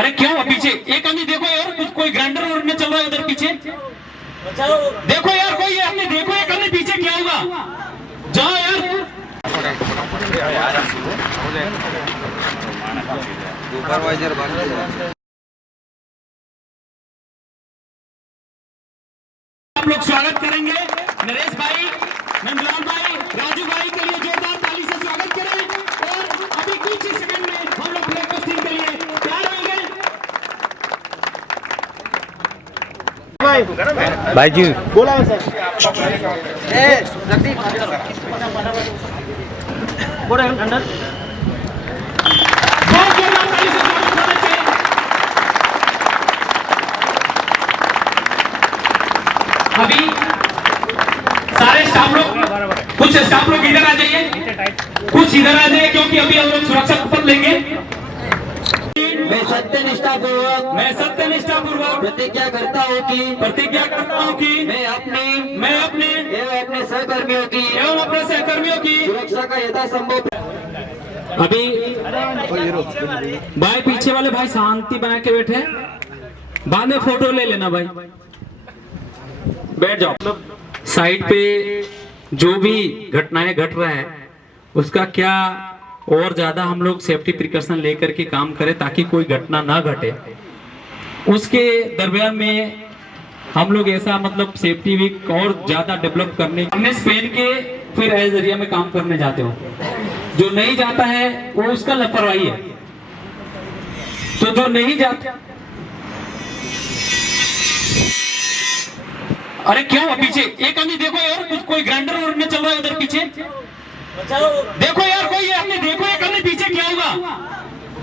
अरे क्या हुआ पीछे? एक आदमी देखो यार, कुछ कोई ग्राइंडर में चल रहा है उधर पीछे। देखो यार, कोई आदमी देखो, एक आदमी पीछे क्या होगा? जाओ यार। सुपरवाइजर बन आप लोग स्वागत करेंगे नरेश भाई, नंदलाल भाई, राजू भाई के लिए जोरदार ताली से स्वागत करें। और अभी कुछ ही सेकंड में हम लोग फ्लैग होस्टिंग के लिए तैयार होंगे। भाई जी बोला है सर। बोला है अंदर। बहुत जोरदार ताली से स्वागत होना चाहिए। अभी सारे स्टाफ लोग, कुछ स्टाफ लोग इधर आ जाइए, कुछ इधर आ जाइए, क्योंकि अभी हम लोग सुरक्षा पथ लेंगे। मैं सत्यनिष्ठा पूर्वक प्रतिज्ञा करता हूँ कि मैं अपने एवं अपने सहकर्मियों की सुरक्षा का यथासंभव। अभी भाई पीछे वाले भाई शांति बना के बैठे, बाद में फोटो ले लेना भाई, बैठ जाओ। साइड पे जो भी घटनाएं घट रहा है उसका क्या और ज्यादा हम लोग सेफ्टी प्रिकॉशन लेकर के काम करें ताकि कोई घटना ना घटे। उसके दरमियान में हम लोग ऐसा मतलब सेफ्टी वीक और ज्यादा डेवलप करने, हमने स्पेन के फिर एज एरिया में काम करने जाते हो। जो नहीं जाता है वो उसका लापरवाही है। तो जो नहीं जाता, अरे क्या हुआ पीछे? एक आदमी देखो यार, कुछ कोई ग्राइंडर में चल रहा है उधर पीछे। देखो यार, कोई आदमी देखो, एक आदमी पीछे क्या होगा?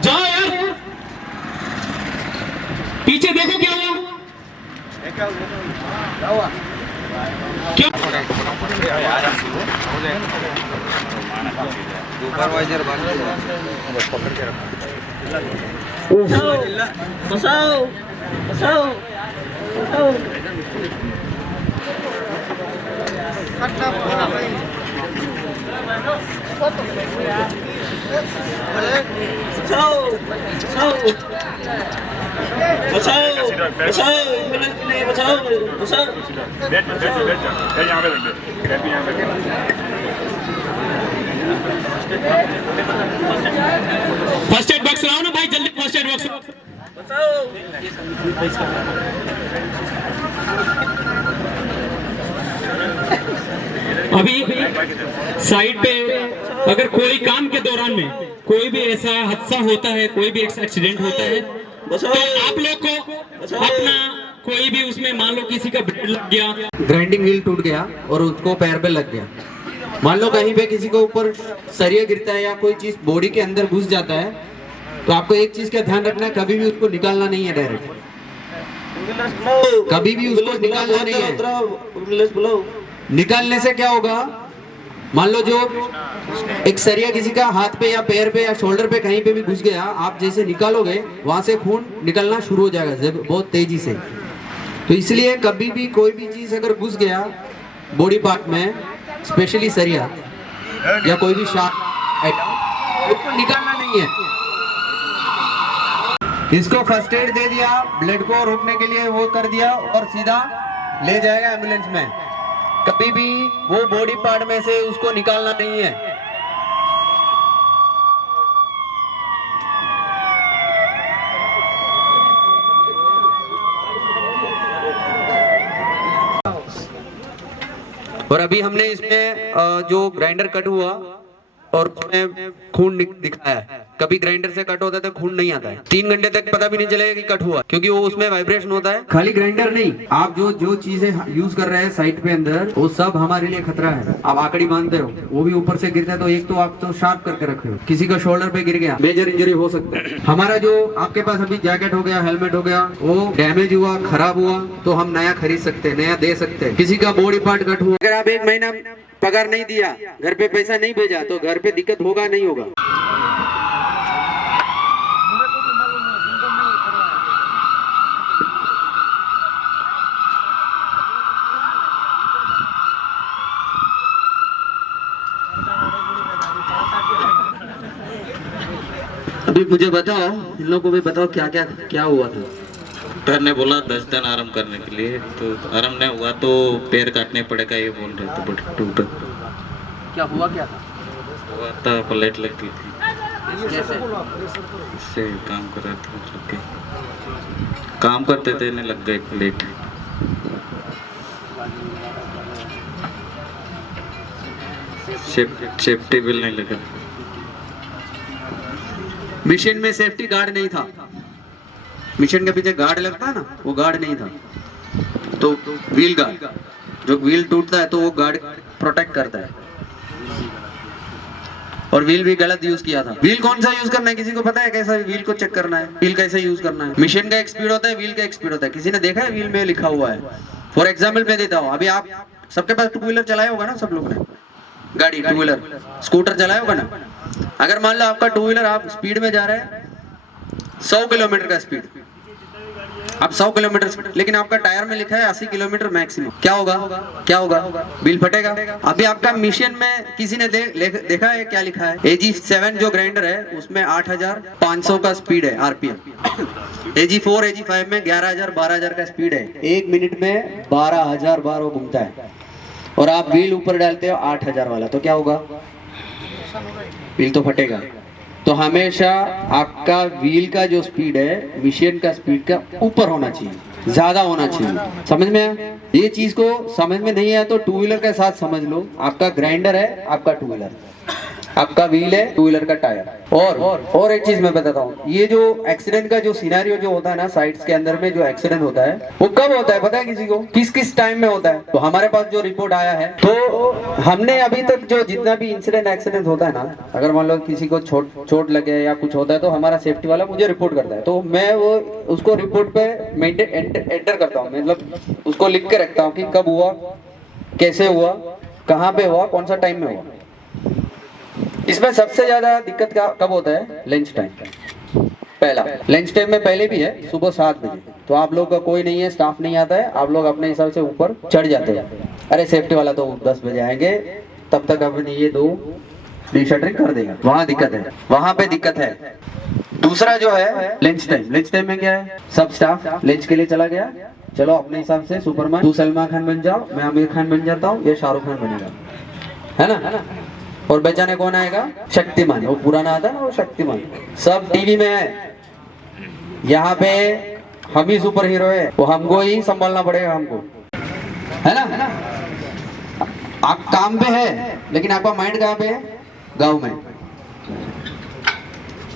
जाओ यार, पीछे देखो क्या हुआ? क्या? सुपरवाइजर बन फर्स्ट एड बॉक्स लाओ ना भाई, जल्दी फर्स्ट एड बॉक्स। अभी साइड पे अगर कोई काम के दौरान में कोई भी ऐसा हादसा होता है, कोई भी एक्सीडेंट होता है, तो आप लोग को अपना कोई भी उसमें मान लो किसी का ब्रेड लग गया, ग्राइंडिंग व्हील टूट गया और उसको पैर पे लग गया, मान लो कहीं पे किसी को ऊपर सरिया गिरता है या कोई चीज बॉडी के अंदर घुस जाता है, तो आपको एक चीज का ध्यान रखना है, कभी भी उसको निकालना नहीं है डायरेक्ट, कभी भी उसको निकालना नहीं है। निकालने से क्या होगा, मान लो जो एक सरिया किसी का हाथ पे या पैर पे या शोल्डर पे कहीं पे भी घुस गया, आप जैसे निकालोगे वहां से खून निकलना शुरू हो जाएगा बहुत तेजी से। तो इसलिए कभी भी कोई भी चीज अगर घुस गया बॉडी पार्ट में, स्पेशली सरिया या कोई भी शार्प आइटम, उसको निकालना नहीं है। इसको फर्स्ट एड दे दिया, ब्लड को रोकने के लिए वो कर दिया और सीधा ले जाएगा एम्बुलेंस में। कभी भी वो बॉडी पार्ट में से उसको निकालना नहीं है। और अभी हमने इसमें जो ग्राइंडर कट हुआ और उसमें खून दिखाया है, कभी ग्राइंडर से कट होता है तो खून नहीं आता है, 3 घंटे तक पता भी नहीं चलेगा कि कट हुआ, क्योंकि वो उसमें वाइब्रेशन होता है। खाली ग्राइंडर नहीं, आप जो चीजें यूज कर रहे हैं साइट पे अंदर, वो सब हमारे लिए खतरा है। आप आकड़ी बांधते हो, वो भी ऊपर से गिरता है, तो एक तो आप तो शार्प करके रखे हो, किसी का शोल्डर पे गिर गया, मेजर इंजरी हो सकता है। हमारा जो आपके पास अभी जैकेट हो गया, हेलमेट हो गया, वो डैमेज हुआ, खराब हुआ, तो हम नया खरीद सकते हैं, नया दे सकते हैं। किसी का बॉडी पार्ट कट हुआ, अगर आप 1 महीना पगार नहीं दिया, घर पे पैसा नहीं भेजा, तो घर पे दिक्कत होगा नहीं होगा। अभी मुझे बताओ, इन लोगों को भी बताओ क्या क्या क्या हुआ था। डॉक्टर ने बोला 10 दिन आराम करने के लिए, तो आराम नहीं हुआ तो पैर काटने पड़ेगा ये बोल रहे थे डॉक्टर। क्या हुआ क्या था? हुआ था प्लेट लग गई थी, कैसे? इससे काम कर रहे थे, लग गई। काम करते थे नहीं लग गई प्लेट। सेफ्टी बिल नहीं लगा। मिशन में सेफ्टी गार्ड नहीं था। मिशन के पीछे गार्ड लगता है ना, वो गार्ड नहीं था। तो व्हील गार्ड, जो व्हील टूटता है तो वो गार्ड प्रोटेक्ट करता है। और व्हील भी गलत यूज किया था। व्हील कौन सा यूज करना है किसी को पता है? कैसा व्हील को चेक करना है, व्हील कैसे यूज करना है? मिशन का एक स्पीड होता है, व्हील का एक स्पीड होता है। किसी ने देखा है व्हील में लिखा हुआ है? फॉर एग्जाम्पल मैं देता हूँ, अभी आप सबके पास टू व्हीलर चलाया होगा ना, सब लोग ने गाड़ी, टू व्हीलर, स्कूटर चलाया होगा ना। अगर मान लो आपका टू व्हीलर आप स्पीड में जा रहे हैं 100 किलोमीटर का स्पीड, आप 100 किलोमीटर, लेकिन आपका टायर में लिखा है 80 किलोमीटर मैक्सिमम, क्या होगा? क्या होगा? व्हील फटेगा। अभी आपका मिशन में किसी ने देखा है क्या लिखा है? AG7 जो ग्राइंडर है उसमें 8500 का स्पीड है आरपीएम। AG4 AG5 में 11000 12000 का स्पीड है। 1 मिनट में 12000 बार वो घूमता है। और आप व्हील ऊपर डालते हो 8000 वाला, तो क्या होगा? व्हील तो फटेगा। तो हमेशा आपका व्हील का जो स्पीड है मिशन का स्पीड का ऊपर होना चाहिए, ज्यादा होना चाहिए। समझ में आया? ये चीज को समझ में नहीं आया तो टू व्हीलर के साथ समझ लो। आपका ग्राइंडर है, आपका टू व्हीलर, आपका व्हील है, टू व्हीलर का टायर। और एक चीज मैं बताता हूँ, ये जो एक्सीडेंट का जो सिनेरियो जो होता है ना, साइट्स के अंदर में जो एक्सीडेंट होता है वो कब होता है पता है किसी को? किस किस टाइम में होता है? तो हमारे पास जो रिपोर्ट आया है, तो हमने अभी तक जो जितना भी इंसिडेंट एक्सीडेंट होता है ना, अगर मान लो किसी को चोट लगे या कुछ होता है तो हमारा सेफ्टी वाला मुझे रिपोर्ट करता है। तो मैं वो उसको रिपोर्ट पे एंटर करता हूँ, मतलब उसको लिख के रखता हूँ कि कब हुआ, कैसे हुआ, कहाँ पे हुआ, कौन सा टाइम में हुआ। इसमें सबसे ज्यादा दिक्कत कब होता है? Lunch time. पहला लंच टाइम में पहले भी है, सुबह 7 बजे। तो आप लोग का कोई नहीं है, स्टाफ नहीं आता है, आप लोग अपने हिसाब से ऊपर चढ़ जाते हैं। अरे सेफ्टी वाला तो 10 बजे आएंगे, तब तक अपने ये 2 डी-शटरिंग कर देगा। वहाँ दिक्कत है, वहाँ पे दिक्कत है। दूसरा जो है लंच टाइम। लंच टाइम में क्या है? सब स्टाफ लंच के लिए चला गया, चलो अपने हिसाब से सुपरमैन, तू सलमान खान बन जाओ, मैं आमिर खान बन जाता हूँ, ये शाहरुख खान बनेगा, है ना? और बचाने कौन आएगा? शक्तिमान। वो पुराना आता है ना, वो शक्तिमान सब टीवी में है। यहाँ पे हम ही सुपर हीरो है, वो हमको ही संभालना पड़ेगा, हमको, है ना? आप काम पे है लेकिन आपका माइंड कहाँ पे है? गांव में।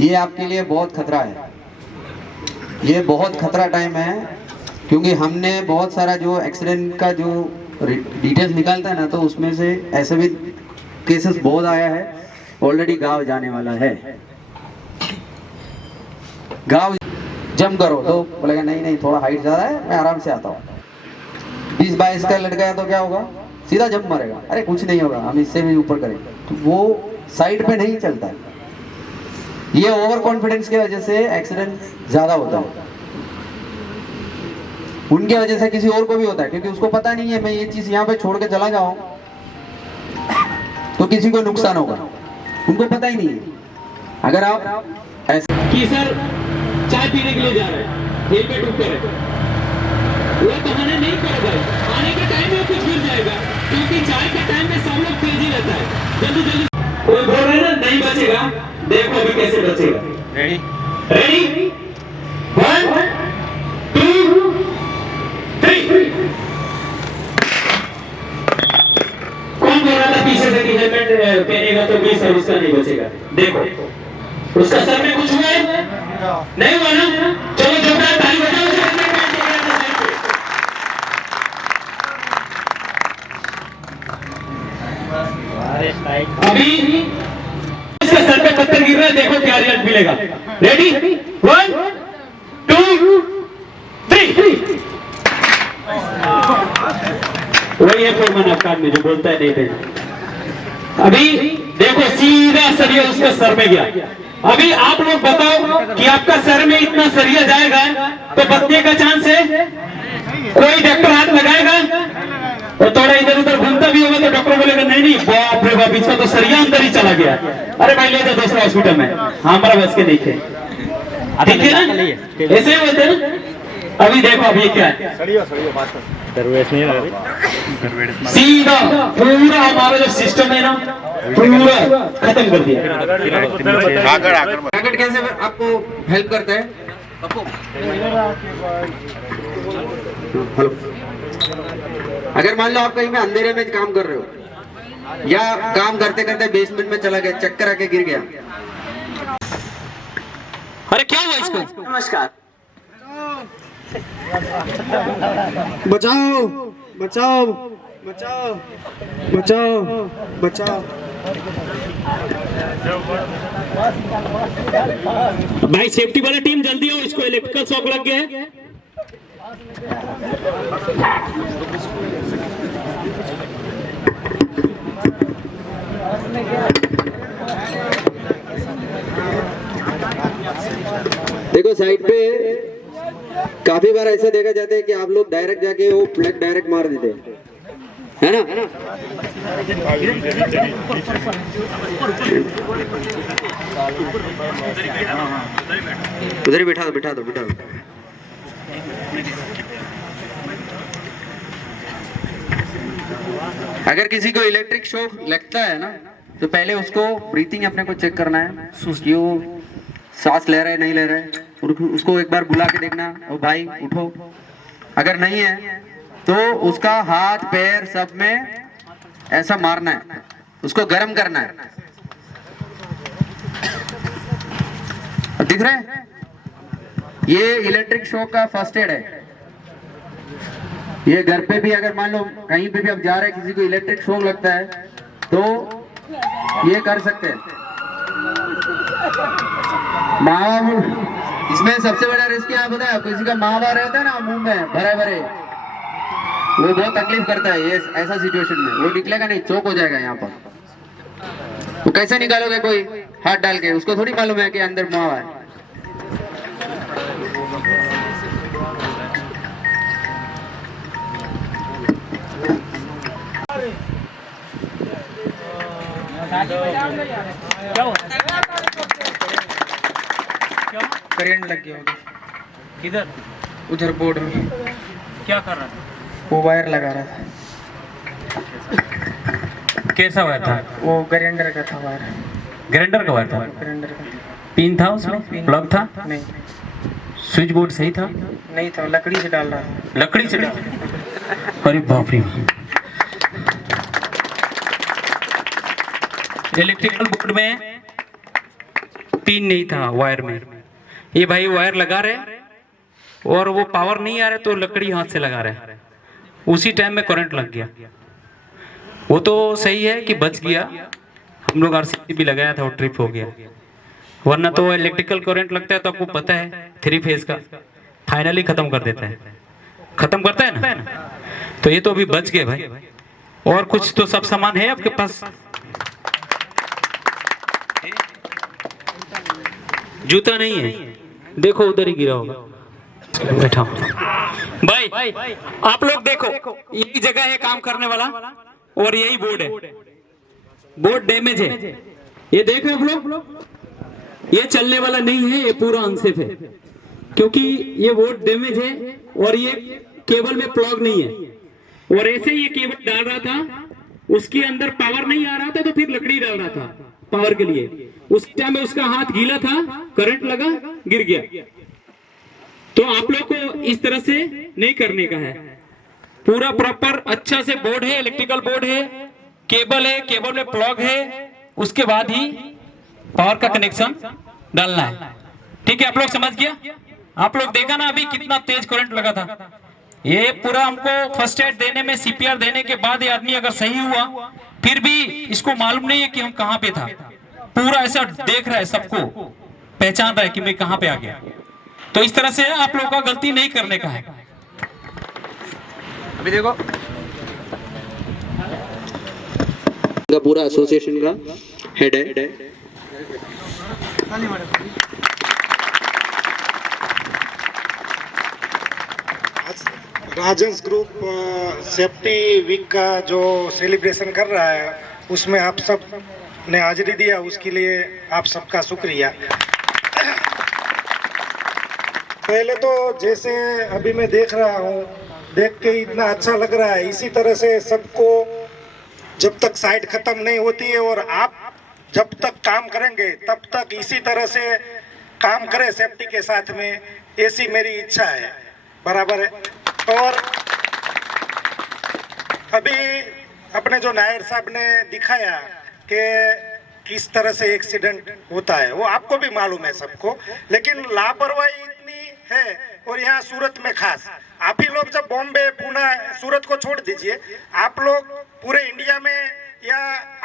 ये आपके लिए बहुत खतरा है, ये बहुत खतरा टाइम है, क्योंकि हमने बहुत सारा जो एक्सीडेंट का जो डिटेल्स निकालता है ना, तो उसमें से ऐसे भी केसेस बहुत आया है। ऑलरेडी गांव जाने वाला है, गांव जम करो तो बोलेगा नहीं थोड़ा हाइट ज्यादा है, मैं आराम से आता हूँ। 20-22 का लड़का है तो क्या होगा? सीधा जंप मारेगा, अरे कुछ नहीं होगा, हम इससे भी ऊपर करेंगे। तो वो साइड पे नहीं चलता है। ये ओवर कॉन्फिडेंस की वजह से एक्सीडेंट ज्यादा होता है। उनके वजह से किसी और को भी होता है, क्योंकि उसको पता नहीं है मैं ये चीज यहाँ पे छोड़ के चला जाऊं तो किसी को नुकसान होगा, उनको पता ही नहीं है। अगर आप ऐसे कि सर चाय पीने के लिए जा रहे हैं, हेलमेट ऊपर है, वो बहाने नहीं कर भाई, आने के टाइम में कुछ गिर जाएगा, क्योंकि चाय के टाइम में सब लोग तेजी रहता है, जल्दी कोई बोल रहे ना नहीं बचेगा, देखो अभी कैसे बचेगा। रेडी 1 2 3। कौन बोल रहा था पीछे से कि हेलमेट पहनेगा तो भी सर उसका नहीं बचेगा? देखो उसका सर में कुछ हुआ है? नहीं हुआ ना? चलो जोरदार ताली बजाओ। अभी इसका सर पे पत्थर गिर रहा है, देखो क्या रिजल्ट मिलेगा। रेडी 1 2 3। वही है फोरमैन अवकाश में जो बोलता है नहीं थे। अभी देखो सीधा सरिया उसका सर में गया। अभी आप लोग बताओ कि आपका सर में इतना सरिया जाएगा तो बचने का चांस है? कोई डॉक्टर हाथ लगाएगा? और थोड़ा इधर उधर घूमता भी होगा तो डॉक्टर बोलेगा नहीं नहीं बाप रे बाप इसका तो सरिया अंदर ही चला गया, अरे भाई ले जाओ दूसरा हॉस्पिटल में, हमारा बस के नहीं थे। ठीक है ना, ऐसे ही होते हैं। अभी देखो अब ये क्या है, सीधा पूरा हमारा जो सिस्टम है ना पूरा खत्म कर दिया। पैकेट कैसे आपको हेल्प करता है? हेलो, अगर मान लो आप कहीं में अंधेरे में काम कर रहे हो या काम करते करते बेसमेंट में चला गया, चक्कर आके गिर गया, अरे क्या हुआ इसको? नमस्कार, बचाओ बचाओ बचाओ बचाओ बचाओ। भाई सेफ्टी वाला टीम जल्दी आओ, इसको इलेक्ट्रिकल शॉक लग गया है। देखो साइड पे काफी बार ऐसा देखा जाता है कि आप लोग डायरेक्ट जाके वो प्लग डायरेक्ट मार देते हैं, है ना? उधर ही बिठा दो बिठा दो बिठा दो। अगर किसी को इलेक्ट्रिक शॉक लगता है ना तो पहले उसको ब्रीथिंग अपने को चेक करना है कि वो सांस ले रहा है नहीं ले रहा है, और उसको एक बार बुला के देखना, ओ भाई उठो। अगर नहीं है तो उसका हाथ पैर सब में ऐसा मारना है, उसको गर्म करना है। दिख रहा है? ये इलेक्ट्रिक शॉक का फर्स्ट एड है। ये घर पे भी अगर मान लो कहीं पे भी आप जा रहे हैं, किसी को इलेक्ट्रिक शॉक लगता है तो ये कर सकते हैं। इसमें सबसे बड़ा रिस्क क्या पता है? किसी का माँ बाप रहता है ना मुंह में भरे भरे, वो बहुत तकलीफ करता है ये ऐसा सिचुएशन में, वो निकलेगा नहीं, चौक हो जाएगा यहाँ पर। तो कैसे निकालोगे कोई हाथ डाल के? उसको थोड़ी मालूम है कि अंदर माँ है। करंट लग गया उधर, किधर? उधर बोर्ड में। क्या कर रहा था? वो वायर लगा रहा था। कैसा वायर था? वो ग्राइंडर का था वायर, ग्राइंडर का वायर था? ग्राइंडर का। पिन था उसमें? प्लग था? नहीं स्विच बोर्ड सही था? नहीं था, लकड़ी से डाल रहा था। लकड़ी से? अरे बाप रे, इलेक्ट्रिकल बोर्ड में पिन नहीं था वायर में। ये भाई वायर लगा रहे और वो पावर नहीं आ रहा तो लकड़ी हाथ से लगा रहे, उसी टाइम में करंट लग गया। वो तो सही है कि बच गया, हम लोग आरसीबी भी लगाया था, वो ट्रिप हो गया, वरना तो इलेक्ट्रिकल करंट लगता है तो आपको पता है 3 फेज का फाइनली खत्म कर देता है, खत्म करता है ना। तो ये तो अभी बच गए भाई। और कुछ तो सब सामान है आपके पास? जूता नहीं है, देखो उधर ही गिरा होगा, बैठा भाई। आप लोग देखो, यही जगह है काम करने वाला और यही बोर्ड है, बोर्ड डैमेज है, ये देखो आप लोग, ये चलने वाला नहीं है, ये पूरा अनसेफ है क्योंकि ये बोर्ड डैमेज है और ये केबल में प्लग नहीं है। और ऐसे ये केबल डाल रहा था, उसके अंदर पावर नहीं आ रहा था तो फिर लकड़ी डाल रहा था पावर के लिए। उस टाइम में उसका हाथ गीला था, करंट लगा, गिर गया। तो आप लोग को इस तरह से नहीं करने का है, पूरा प्रॉपर अच्छा से बोर्ड है, इलेक्ट्रिकल बोर्ड है, केबल है, केबल में प्लग है, उसके बाद ही पावर का कनेक्शन डालना है। ठीक है, आप लोग समझ गया? आप लोग देखा ना अभी कितना तेज करंट लगा था। ये पूरा हमको फर्स्ट एड देने में, सीपीआर देने के बाद ये आदमी अगर सही हुआ, फिर भी इसको मालूम नहीं है कि हम कहां पे था, पूरा ऐसा देख रहा है, सबको पहचान रहा है कि मैं कहां पे आ गया। तो इस तरह से आप लोगों का गलती नहीं करने का है। अभी देखो पूरा एसोसिएशन का हेड है। राजंस ग्रुप सेफ्टी वीक का जो सेलिब्रेशन कर रहा है उसमें आप सब ने हाजिरी दिया, उसके लिए आप सबका शुक्रिया। पहले तो जैसे अभी मैं देख रहा हूँ, देख के इतना अच्छा लग रहा है, इसी तरह से सबको जब तक साइट खत्म नहीं होती है और आप जब तक काम करेंगे तब तक इसी तरह से काम करें सेफ्टी के साथ में, ऐसी मेरी इच्छा है। बराबर है। और अभी अपने जो नायर साहब ने दिखाया कि किस तरह से एक्सीडेंट होता है, वो आपको भी मालूम है सबको, लेकिन लापरवाही इतनी है। और यहाँ सूरत में खास, आप ही लोग जब बॉम्बे, पुणे, सूरत को छोड़ दीजिए, आप लोग पूरे इंडिया में या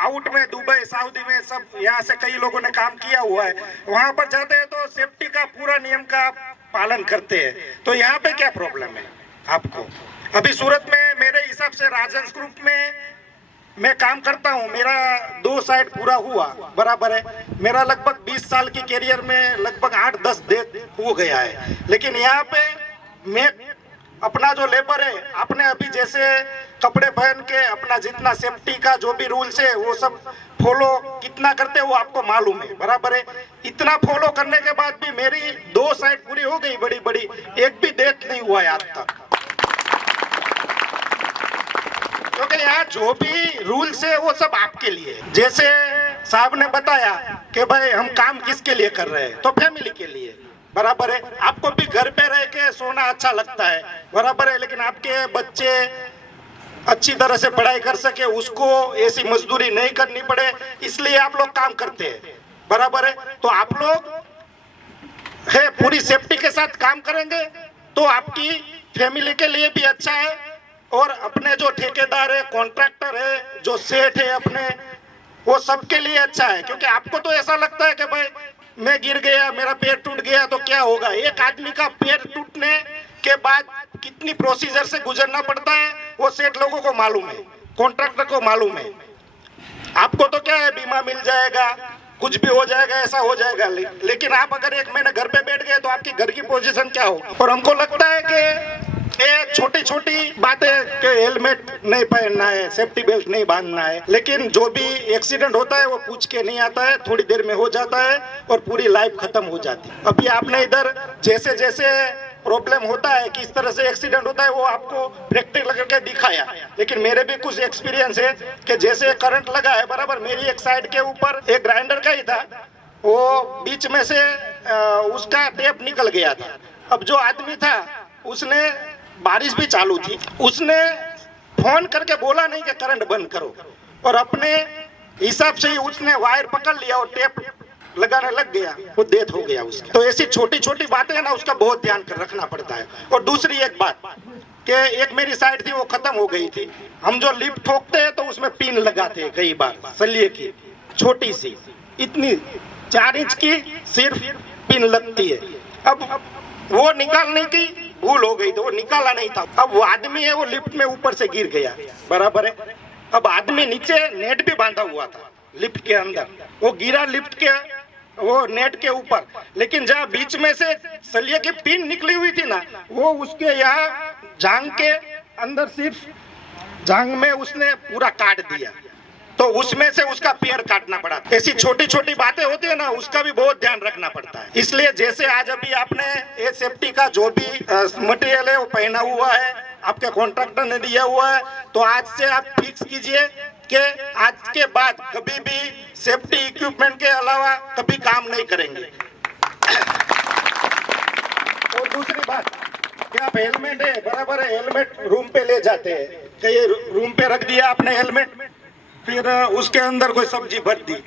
आउट में दुबई, सऊदी में, सब यहाँ से कई लोगों ने काम किया हुआ है, वहाँ पर जाते हैं तो सेफ्टी का पूरा नियम का पालन करते हैं। तो यहाँ पे क्या प्रॉब्लम है आपको? अभी सूरत में मेरे हिसाब से राजंस ग्रुप में मैं काम करता हूँ, मेरा 2 साइड पूरा हुआ। बराबर है। मेरा लगभग 20 साल की कैरियर में लगभग 8-10 डेथ हो गया है। लेकिन यहाँ पे मैं अपना जो लेबर है, आपने अभी जैसे कपड़े पहन के अपना जितना सेफ्टी का जो भी रूल्स है वो सब फॉलो कितना करते हैं वो आपको मालूम है। बराबर है। इतना फॉलो करने के बाद भी मेरी 2 साइड पूरी हो गई बड़ी बड़ी, एक भी डेथ नहीं हुआ है आज तक। क्योंकि यहाँ जो भी रूल्स है वो सब आपके लिए। जैसे साहब ने बताया कि भाई हम काम किसके लिए कर रहे हैं, तो फैमिली के लिए। बराबर है। आपको भी घर पे रह के सोना अच्छा लगता है। बराबर है। लेकिन आपके बच्चे अच्छी तरह से पढ़ाई कर सके, उसको ऐसी मजदूरी नहीं करनी पड़े, इसलिए आप लोग काम करते हैं। बराबर है। तो आप लोग है पूरी सेफ्टी के साथ काम करेंगे तो आपकी फैमिली के लिए भी अच्छा है, और अपने जो ठेकेदार है, कॉन्ट्रैक्टर है, जो सेठ है अपने, वो सबके लिए अच्छा है। क्योंकि आपको तो ऐसा लगता है कि भाई मैं गिर गया, मेरा पैर टूट गया तो क्या होगा। एक आदमी का पैर टूटने के बाद कितनी प्रोसीजर से गुजरना पड़ता है वो सेठ लोगों को मालूम है, कॉन्ट्रैक्टर को मालूम है। आपको तो क्या है, बीमा मिल जाएगा, कुछ भी हो जाएगा, ऐसा हो जाएगा। लेकिन आप अगर 1 महीने घर पे बैठ गए तो आपकी घर की पोजीशन क्या हो। और हमको लगता है कि ये छोटी छोटी बातें कि हेलमेट नहीं पहनना है, सेफ्टी बेल्ट नहीं बांधना है, लेकिन जो भी एक्सीडेंट होता है वो पूछ के नहीं आता है, थोड़ी देर में हो जाता है और पूरी लाइफ खत्म हो जाती है। अभी आपने इधर जैसे जैसे प्रॉब्लम होता है, किस तरह से एक्सीडेंट होता है, वो आपको प्रैक्टिकल करके दिखाया। लेकिन मेरे भी कुछ एक्सपीरियंस है कि जैसे करंट लगा है, बराबर मेरी एक साइड के ऊपर एक ग्राइंडर का ही था, वो बीच में से उसका टेप निकल गया था। अब जो आदमी था उसने, बारिश भी चालू थी, उसने फोन करके बोला नहीं कि करंट बंद करो, और अपने हिसाब से ही उसने वायर पकड़ लिया और टेप लगाने लग गया, वो डेथ हो गया उसका। तो ऐसी छोटी छोटी बातें है ना, उसका बहुत ध्यान रखना पड़ता है। और दूसरी एक बात कि एक मेरी साइड थी वो खत्म हो गई थी, हम जो लिफ्ट ठोकते हैं तो उसमें पिन लगाते हैं कई बार, सलिए की छोटी सी, इतनी 4 इंच की सिर्फ पिन लगती है। अब वो निकालने की भूल हो गई तो वो निकाला नहीं था। अब वो आदमी है वो लिफ्ट में ऊपर से गिर गया। बराबर है। अब आदमी नीचे नेट भी बांधा हुआ था लिफ्ट के अंदर, वो गिरा लिफ्ट के वो नेट के ऊपर, लेकिन जहाँ बीच में से सलिए की पिन निकली हुई थी ना, वो उसके यहाँ जांग के अंदर, सिर्फ जांग में उसने पूरा काट दिया, तो उसमें से उसका पैर काटना पड़ा। ऐसी छोटी छोटी बातें होती है ना, उसका भी बहुत ध्यान रखना पड़ता है। इसलिए जैसे आज अभी आपने ये सेफ्टी का जो भी मटेरियल है वो पहना हुआ है, आपके कॉन्ट्रैक्टर ने दिया हुआ है, तो आज से आप फिक्स कीजिए कि आज के बाद कभी भी सेफ्टी इक्विपमेंट के अलावा कभी काम नहीं करेंगे। और दूसरी बात कि आप हेलमेट है, बराबर है, हेलमेट रूम पे ले जाते हैं, कि ये रूम पे रख दिया आपने हेलमेट, फिर उसके अंदर कोई सब्जी भर दी,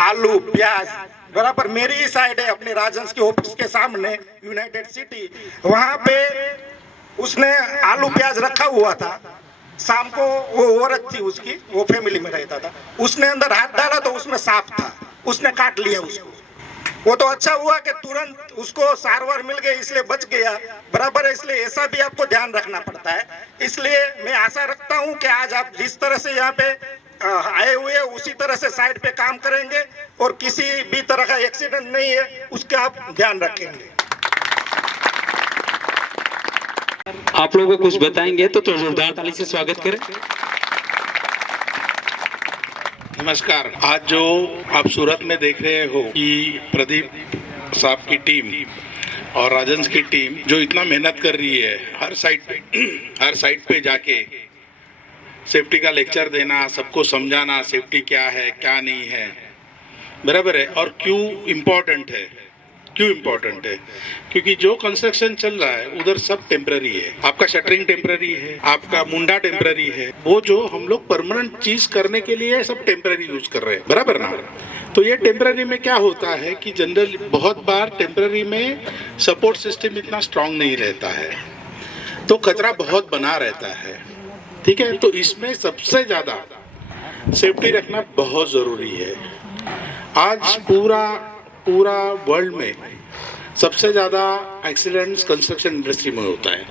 आलू प्याज। बराबर मेरी ही साइड है अपने राजंस के ऑफिस के सामने यूनाइटेड सिटी, वहां पे उसने आलू प्याज रखा हुआ था। शाम को वो औरत थी उसकी, वो फैमिली में रहता था, उसने अंदर हाथ डाला तो उसमें सांप था, उसने काट लिया उसको। वो तो अच्छा हुआ कि तुरंत उसको सारवार मिल गई, इसलिए बच गया। बराबर है। इसलिए ऐसा भी आपको ध्यान रखना पड़ता है। इसलिए मैं आशा रखता हूं कि आज आप जिस तरह से यहाँ पे आए हुए उसी तरह से साइड पे काम करेंगे और किसी भी तरह का एक्सीडेंट नहीं है उसका आप ध्यान रखेंगे। आप लोगों को कुछ बताएंगे तो जोरदार ताली से स्वागत करें। नमस्कार। आज जो आप सूरत में देख रहे हो कि प्रदीप साहब की टीम और राजन की टीम जो इतना मेहनत कर रही है, हर साइट पे जाके सेफ्टी का लेक्चर देना, सबको समझाना सेफ्टी क्या है क्या नहीं है, बराबर है। और क्यों इम्पोर्टेंट है, क्योंकि जो कंस्ट्रक्शन चल रहा है उधर सब टेम्पररी है। आपका शटरिंग टेम्पररी है, आपका मुंडा टेम्पररी है, वो जो हम लोग परमानेंट चीज करने के लिए सब टेम्पररी यूज कर रहे हैं, बराबर ना। तो ये टेम्पररी में क्या होता है कि जनरली बहुत बार टेम्पररी में सपोर्ट सिस्टम इतना स्ट्रांग नहीं रहता है, तो खतरा बहुत बना रहता है, ठीक है। तो इसमें सबसे ज़्यादा सेफ्टी रखना बहुत ज़रूरी है। आज पूरा वर्ल्ड में सबसे ज़्यादा एक्सीडेंट्स कंस्ट्रक्शन इंडस्ट्री में होता है,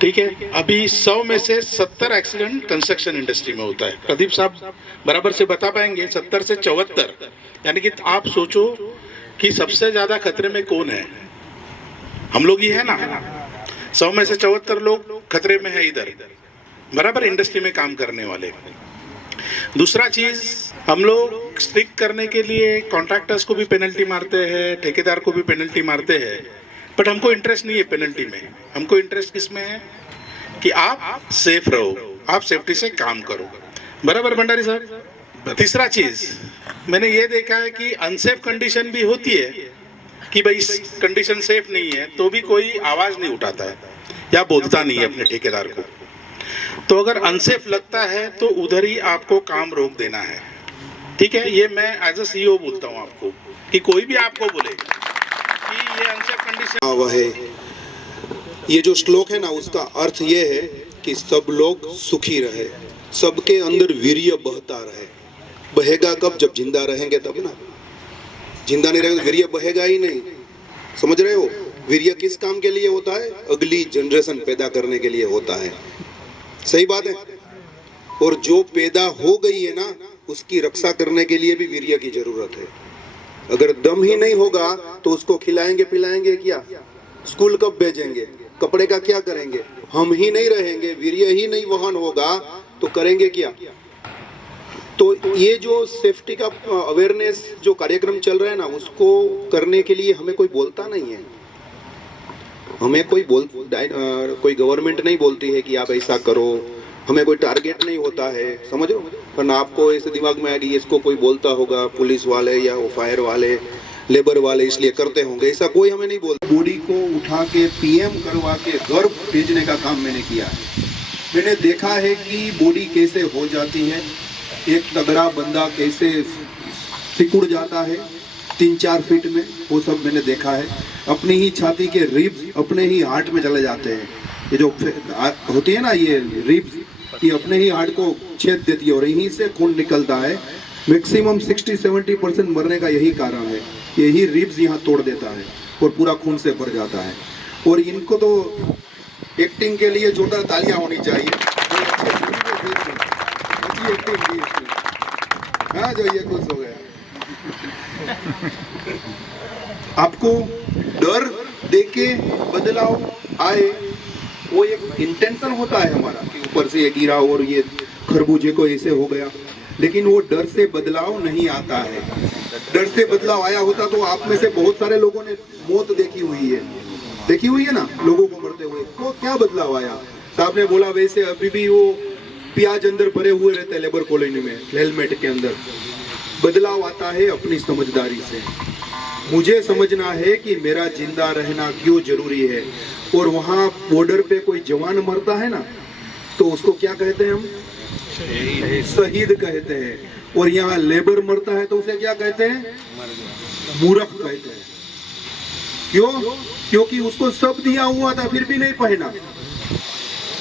ठीक है। अभी 100 में से 70 एक्सीडेंट कंस्ट्रक्शन इंडस्ट्री में होता है। प्रदीप साहब बराबर से बता पाएंगे, 70 से 74, यानी कि आप सोचो कि सबसे ज़्यादा खतरे में कौन है, हम लोग ही है ना। 100 में से 74 लोग खतरे में है इधर, बराबर, इंडस्ट्री में काम करने वाले। दूसरा चीज़, हम लोग स्ट्रिक्ट करने के लिए कॉन्ट्रैक्टर्स को भी पेनल्टी मारते हैं, ठेकेदार को भी पेनल्टी मारते हैं, बट हमको इंटरेस्ट नहीं है पेनल्टी में। हमको इंटरेस्ट किस में है कि आप सेफ रहो, आप सेफ्टी से काम करो, बराबर भंडारी साहब। तीसरा चीज़ मैंने ये देखा है कि अनसेफ कंडीशन भी होती है कि भाई कंडीशन सेफ नहीं है, तो भी कोई आवाज़ नहीं उठाता है या बोलता नहीं है अपने ठेकेदार को। तो अगर अनसेफ लगता है तो उधर ही आपको काम रोक देना है, ठीक है। ये मैं एज अ CEO बोलता हूँ आपको, कि कोई भी आपको बोले कि ये अनसेफ कंडीशन वह है। ये जो श्लोक है ना, उसका अर्थ ये है कि सब लोग सुखी रहे, सबके अंदर वीर्य बहता रहे। बहेगा कब? जब जिंदा रहेंगे तब ना। जिंदा नहीं रहेंगे वीर्य बहेगा ही नहीं, समझ रहे हो। वीर्य किस काम के लिए होता है? अगली जनरेशन पैदा करने के लिए होता है, सही बात है। और जो पैदा हो गई है ना, उसकी रक्षा करने के लिए भी वीर्य की जरूरत है। अगर दम ही नहीं होगा तो उसको खिलाएंगे पिलाएंगे क्या? स्कूल कब भेजेंगे? कपड़े का क्या करेंगे? हम ही नहीं रहेंगे, वीर्य ही नहीं वहन होगा तो करेंगे क्या? तो ये जो सेफ्टी का अवेयरनेस जो कार्यक्रम चल रहा है ना, उसको करने के लिए हमें कोई बोलता नहीं है। हमें कोई गवर्नमेंट नहीं बोलती है कि आप ऐसा करो, हमें कोई टारगेट नहीं होता है, समझो। पर आपको ऐसे दिमाग में आया कि इसको कोई बोलता होगा, पुलिस वाले या फायर वाले, लेबर वाले, इसलिए करते होंगे, ऐसा कोई हमें नहीं बोलता। बॉडी को उठा के PM करवा के घर भेजने का काम मैंने किया है। मैंने देखा है कि बॉडी कैसे हो जाती है, एक तगड़ा बंदा कैसे सिकुड़ जाता है 3-4 फीट में, वो सब मैंने देखा है। अपनी ही छाती के रिब्स अपने ही हार्ट में चले जाते हैं। ये जो होती है ना ये रिब्स, ये अपने ही हार्ट को छेद देती है और यहीं से खून निकलता है। मैक्सिमम 60-70% मरने का यही कारण है, यही रिब्स यहाँ तोड़ देता है और पूरा खून से भर जाता है। और इनको तो एक्टिंग के लिए जोरदार तालियां होनी चाहिए। हाँ, जो ये खुश हो गया। आपको डर देके बदलाव आए, वो एक इंटेंशन होता है हमारा कि ऊपर से ये गिरा और ये खरबूजे को ऐसे हो गया, लेकिन वो डर से बदलाव नहीं आता है। डर से बदलाव आया होता तो आप में से बहुत सारे लोगों ने मौत देखी हुई है ना, लोगों को मरते हुए। तो क्या बदलाव आया? साहब ने बोला वैसे अभी भी वो प्याज अंदर भरे हुए रहते हैं लेबर कॉलोनी में, हेलमेट के अंदर। बदलाव आता है अपनी समझदारी से। मुझे समझना है कि मेरा जिंदा रहना क्यों जरूरी है। और वहाँ बॉर्डर पे कोई जवान मरता है ना, तो उसको क्या कहते हैं हम? शहीद कहते हैं। और यहाँ लेबर मरता है तो उसे क्या कहते हैं? मूर्ख कहते हैं। क्यों? क्योंकि उसको सब दिया हुआ था फिर भी नहीं पहना।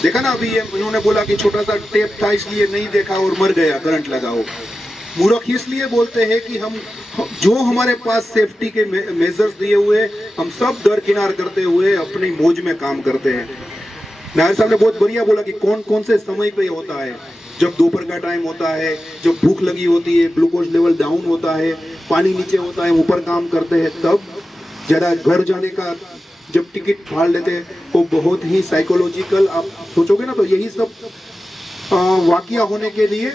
देखा ना, अभी उन्होंने बोला कि छोटा सा टेप था इसलिए नहीं देखा और मर गया, करंट लगा हो। मूर्ख इसलिए बोलते हैं कि हम जो हमारे पास सेफ्टी के मेजर्स दिए हुए, हम सब दरकिनार करते हुए अपनी मौज में काम करते हैं। नायर साहब ने बहुत बढ़िया बोला कि कौन कौन से समय पे होता है। जब दोपहर का टाइम होता है, जब भूख लगी होती है, ग्लूकोज लेवल डाउन होता है, पानी नीचे होता है, ऊपर काम करते हैं, तब ज़रा घर जाने का जब टिकट फाड़ लेते हैं वो बहुत ही साइकोलॉजिकल, आप सोचोगे ना तो यही सब वाकया होने के लिए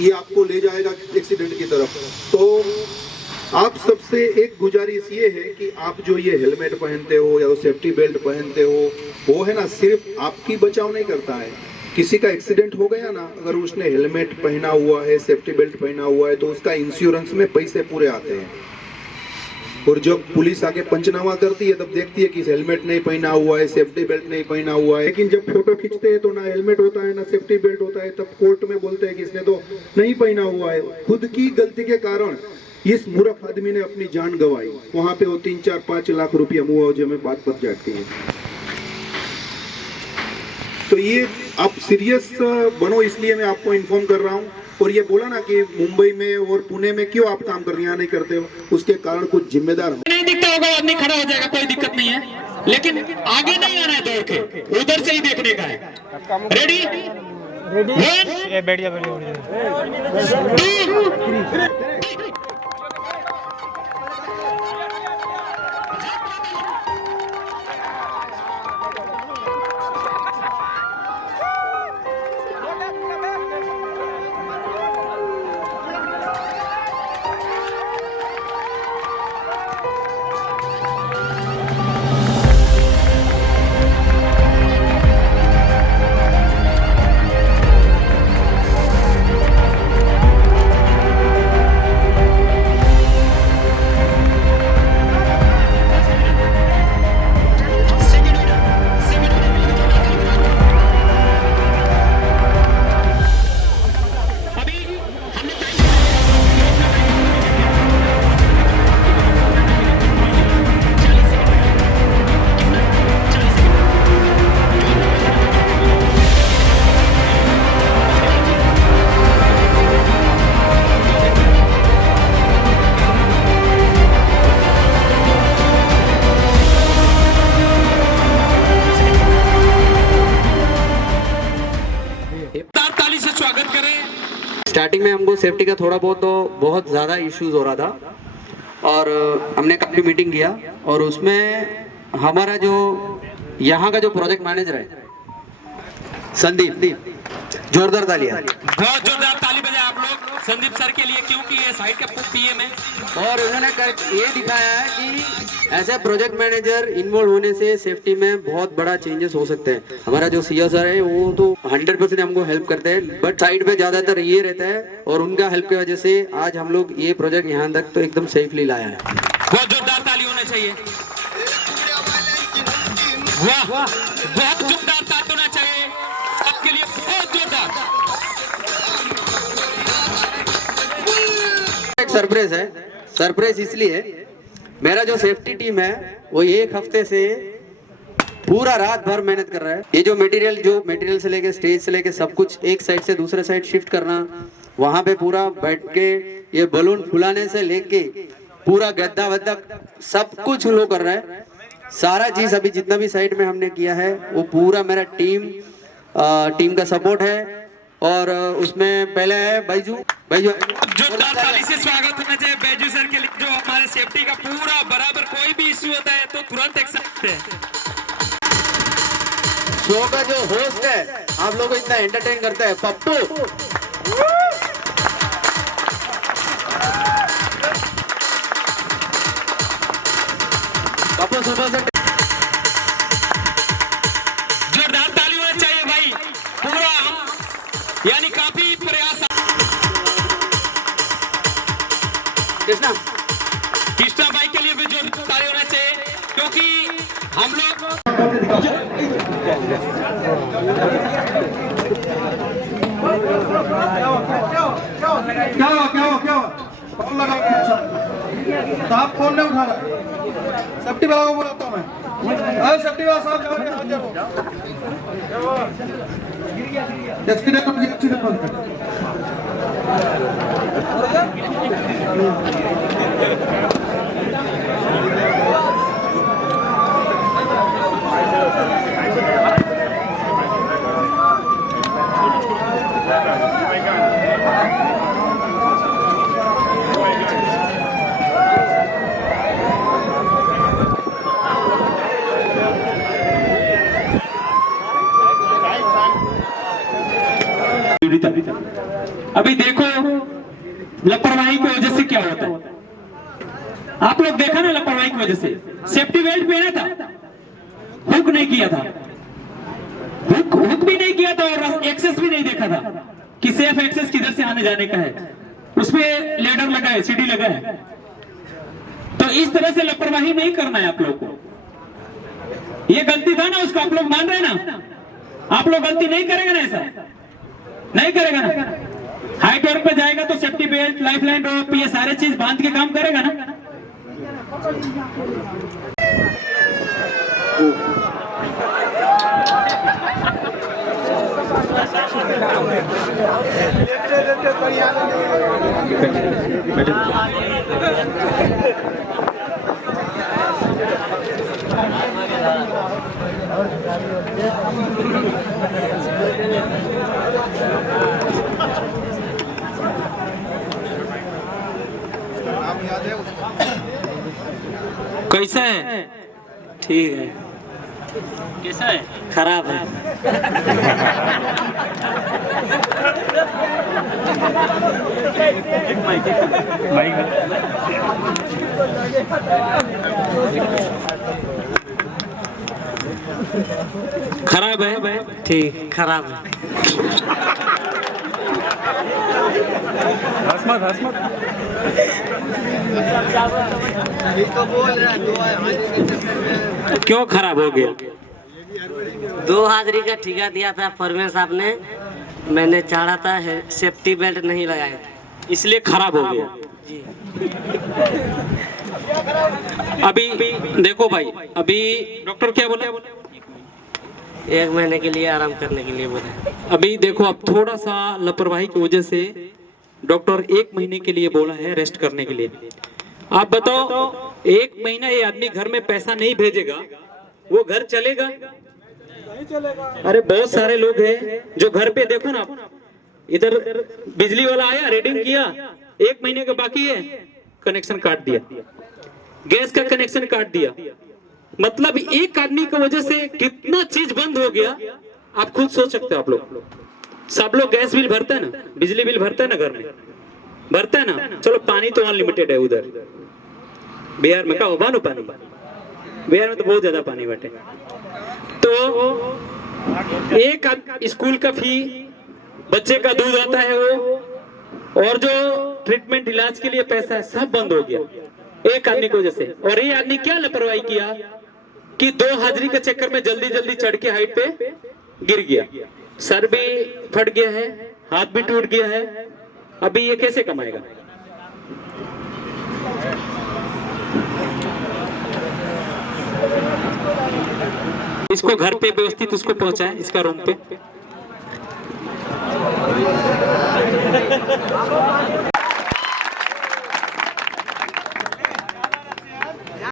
ये आपको ले जाएगा एक्सीडेंट की तरफ। तो आप सबसे एक गुजारिश ये है कि आप जो ये हेलमेट पहनते हो या सेफ्टी बेल्ट पहनते हो, वो है ना सिर्फ आपकी बचाव नहीं करता है। किसी का एक्सीडेंट हो गया ना, अगर उसने हेलमेट पहना हुआ है, सेफ्टी बेल्ट पहना हुआ है, तो उसका इंश्योरेंस में पैसे पूरे आते हैं। और जब पुलिस आके पंचनामा करती है तब देखती है कि हेलमेट नहीं पहना हुआ है, सेफ्टी बेल्ट नहीं पहना हुआ है। लेकिन जब फोटो खींचते हैं तो ना हेलमेट होता है ना सेफ्टी बेल्ट होता है, तब कोर्ट में बोलते हैं कि इसने तो नहीं पहना हुआ है। खुद की गलती के कारण इस मूर्ख आदमी ने अपनी जान गंवाई। वहां पे वो 3-4-5 लाख रुपया मुआवजे में बात बच जाती है। तो ये आप सीरियस बनो, इसलिए मैं आपको इन्फॉर्म कर रहा हूँ। और ये बोला ना कि मुंबई में और पुणे में क्यों आप काम कर रहे हैं, यहाँ नहीं करते हो, उसके कारण कुछ जिम्मेदार हो। नहीं दिखता होगा, आदमी खड़ा हो जाएगा, कोई दिक्कत नहीं है, लेकिन आगे नहीं आना है दौड़ के, उधर से ही देखने का है। रेडी? बढ़िया बढ़िया स्टार्टिंग में हमको सेफ्टी का थोड़ा बहुत तो बहुत ज़्यादा इश्यूज हो रहा था, और हमने काफ़ी मीटिंग किया, और उसमें हमारा जो यहाँ का जो प्रोजेक्ट मैनेजर है संदीप, जोरदार तालियां। बहुत जोरदार ताली बजाए आप लोग संदीप सर के लिए, क्योंकि ये साइड का पीएम है। और उन्होंने ये दिखाया है कि ऐसे प्रोजेक्ट मैनेजर इन्वॉल्व होने से सेफ्टी में बहुत बड़ा चेंजेस हो सकते हैं। हमारा जो सीओ सर है वो तो 100% हमको हेल्प करते हैं, बट साइड पे ज्यादातर ये रहता है, और उनका हेल्प की वजह से आज हम लोग ये प्रोजेक्ट यहाँ तक तो एकदम सेफली लाया है। बहुत जोरदार ताली होना चाहिए। वाह, बहुत जोरदार ताली होना चाहिए आपके लिए, बहुत जोरदार। एक सरप्राइज है, सरप्राइज इसलिए मेरा जो सेफ्टी टीम है वो एक हफ्ते से पूरा रात भर मेहनत कर रहा है। ये जो मटेरियल से लेके स्टेज से लेके सब कुछ एक साइड से दूसरे साइड शिफ्ट करना, वहां पे पूरा बैठ के ये बलून फुलाने से लेके पूरा गद्दा वद्दा सब कुछ लोग कर रहा है। सारा चीज अभी जितना भी साइड में हमने किया है वो पूरा मेरा टीम का सपोर्ट है। और उसमें पहले है बैजू जोरदार ताली से स्वागत होना चाहिए बैजू सर के लिए, जो हमारे सेफ्टी का पूरा बराबर कोई भी इश्यू होता है तो तुरंत एक्शन लेते हैं। शो का जो होस्ट है आप लोगों को इतना एंटरटेन करता है, पप्पू। पप्पू सुबह से जोरदार ताली होना चाहिए भाई, पूरा हम यानी काफी प्रयास। कृष्णा भाई के लिए भी जोरदार ताली होना चाहिए, क्योंकि हम लोग क्या फोन लगा तो आप फोन नहीं उठा रहे। सेफ्टी वाला को बुलाता हूं मैं। अरे सेफ्टी वाला साहब एक्सीडेंट वजह से। सेफ्टी बेल्ट पहना था, हुक नहीं किया था, हुक भी नहीं किया था और एक्सेस भी नहीं देखा था कि सेफ एक्सेस किधर से आने जाने का है। उसमें लेडर लगा है, सीढ़ी लगा है। तो इस तरह से लापरवाही नहीं करना है आप लोग को। ये गलती था ना, उसको आप लोग मान रहे हैं ना? आप लोग गलती नहीं करेगा ना, ऐसा नहीं करेगा ना? हाइट वर्क पे जाएगा तो सेफ्टी बेल्ट, लाइफलाइन रोप, ये सारे चीज बांध के काम करेगा ना? कैसा है? ठीक है। कैसा है? खराब है। खराब है? ठीक, खराब है। क्यों खराब हो गया? 2 हाजिरी का ठेका दिया था फॉरमैन साहब ने, मैंने चाहा था सेफ्टी बेल्ट नहीं लगाए थे, इसलिए खराब हो गया। अभी देखो भाई, अभी डॉक्टर क्या बोला? 1 महीने के लिए आराम करने के लिए बोला। अभी देखो, अब थोड़ा सा लापरवाही की वजह से डॉक्टर 1 महीने के लिए बोला है रेस्ट करने के लिए। आप बताओ, 1 महीना ये आदमी घर में पैसा नहीं भेजेगा, वो घर चलेगा? अरे बहुत सारे लोग हैं जो घर पे, देखो ना, इधर बिजली वाला आया, रीडिंग किया, 1 महीने का बाकी है, कनेक्शन काट दिया, गैस का कनेक्शन काट दिया। मतलब एक आदमी की वजह से कितना चीज बंद हो गया, आप खुद सोच सकते हो। आप लोग सब लोग गैस बिल भरते हैं ना, बिजली बिल भरते हैं ना, घर में भरते हैं ना? चलो पानी तो अनलिमिटेड है उधर बिहार में, का बानो पानी, बिहार में तो बहुत ज्यादा पानी बटे। तो एक स्कूल का फी, बच्चे का दूध आता है वो, और जो ट्रीटमेंट इलाज के लिए पैसा है, सब बंद हो गया एक आदमी की वजह से। और ये आदमी क्या लापरवाही किया कि 2 हाजिरी के चक्कर में जल्दी जल्दी चढ़ के हाइट पे गिर गया, सर भी फट गया है, हाथ भी टूट गया है। अभी ये कैसे कमाएगा? इसको घर पे व्यवस्थित उसको पहुंचाएं, इसका रूम पे।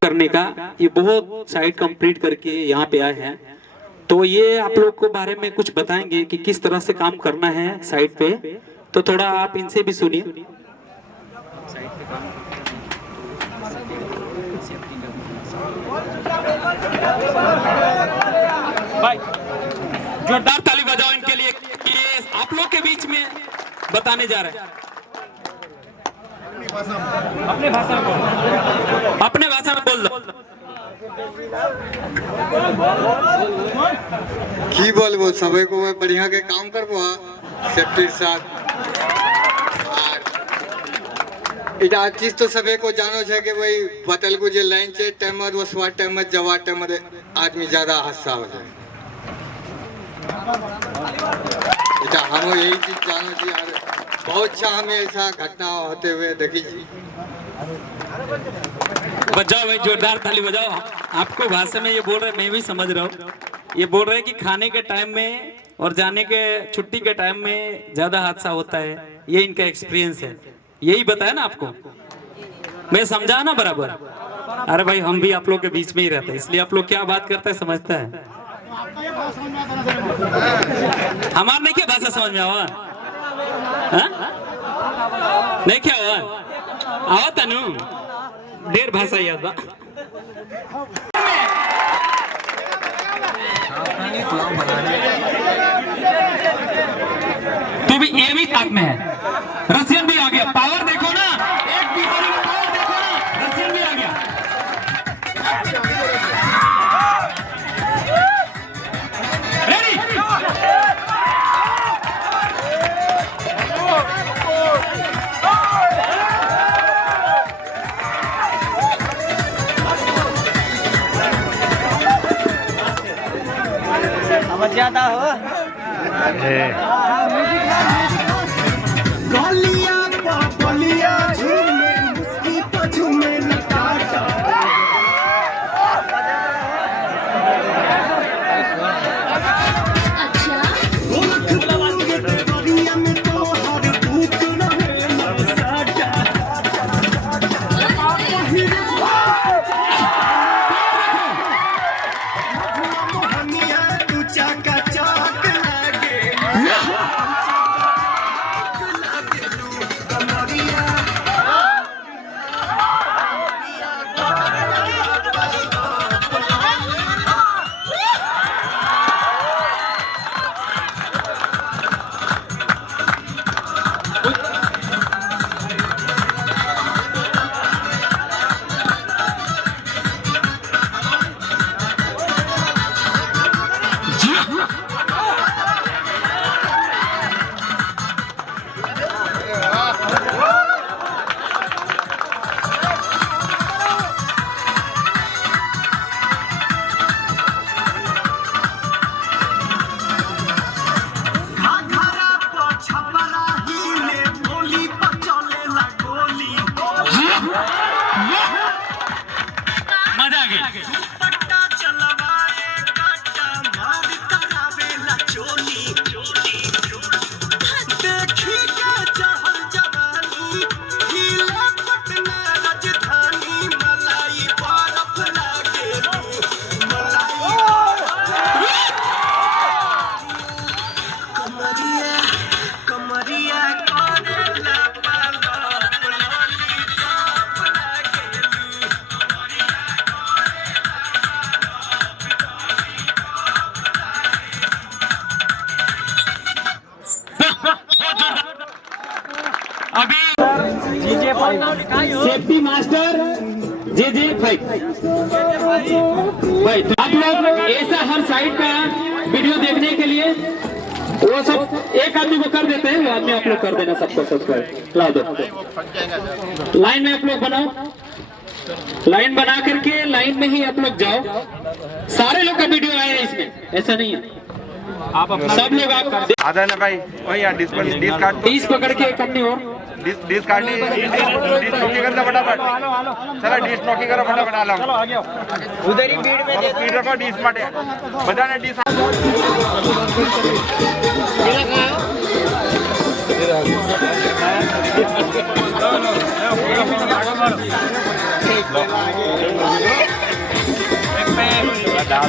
करने का ये बहुत साइट कंप्लीट करके यहाँ पे आए हैं, तो ये आप लोग को बारे में कुछ बताएंगे कि किस तरह से काम करना है साइट पे। तो थोड़ा आप इनसे भी सुनिए। भाई जोरदार ताली बजाओ इनके लिए कि ये आप लोग के बीच में बताने जा रहे हैं। अपने भाषा में बोल, अपने भाषा में बोल दो। की बोलबो सबे को मैं बढ़िया के काम करबो सेफ्टी साथ। इटा चीज तो सबे को जानो छे कि भाई बतल को जे लाइन छे टाइम वो स्वाट टाइम जवा टाइम आदमी ज्यादा हादसा हो जाए। इटा हम यही चीज जानो छी यार, बहुत सा हमें ऐसा घटना होते हुए देखी जी। बजाओ भाई, जोरदार ताली बजाओ। आपको भाषा में ये बोल रहे, मैं भी समझ रहा हूँ। ये बोल रहे हैं कि खाने के टाइम में और जाने के छुट्टी के टाइम में ज्यादा हादसा होता है, ये इनका एक्सपीरियंस है। यही बताया ना आपको, मैं समझा ना बराबर। अरे भाई हम भी आप लोग के बीच में ही रहते हैं, इसलिए आप लोग क्या बात करते हैं समझता है। हमारा नहीं क्या भाषा समझ में आवा? नहीं क्या हुआ आवा तनु ढेर भाषा याद बा। तू भी ये भी ताक में है, रशियन भी आ गया। पावर देखो ना, एक बिहारी का पावर देखो ना, रशियन भी आ गया। ज्यादा हो सेफ्टी मास्टर जे 5 भाई। तो आप लोग ऐसा हर साइड का वीडियो देखने के लिए वो सब एक आदमी को कर देते हैं, वो आदमी आप लोग कर देना सबको सब्सक्राइब ला दो। लाइन में आप लोग बनाओ, लाइन बना करके लाइन में ही आप लोग जाओ। सारे लोग का वीडियो आया है इसमें, ऐसा नहीं है आप सब लोग आप आधा ना भाई वही यार डिस काट 30 पकड़ के एक आदमी और डिस काटनी डिस नोकी करना फटाफट चला डिस नोकी करो फटाफट आला उधर ही भीड़ में दे भीड़ रखो डिस माटे बधाने डिस दाल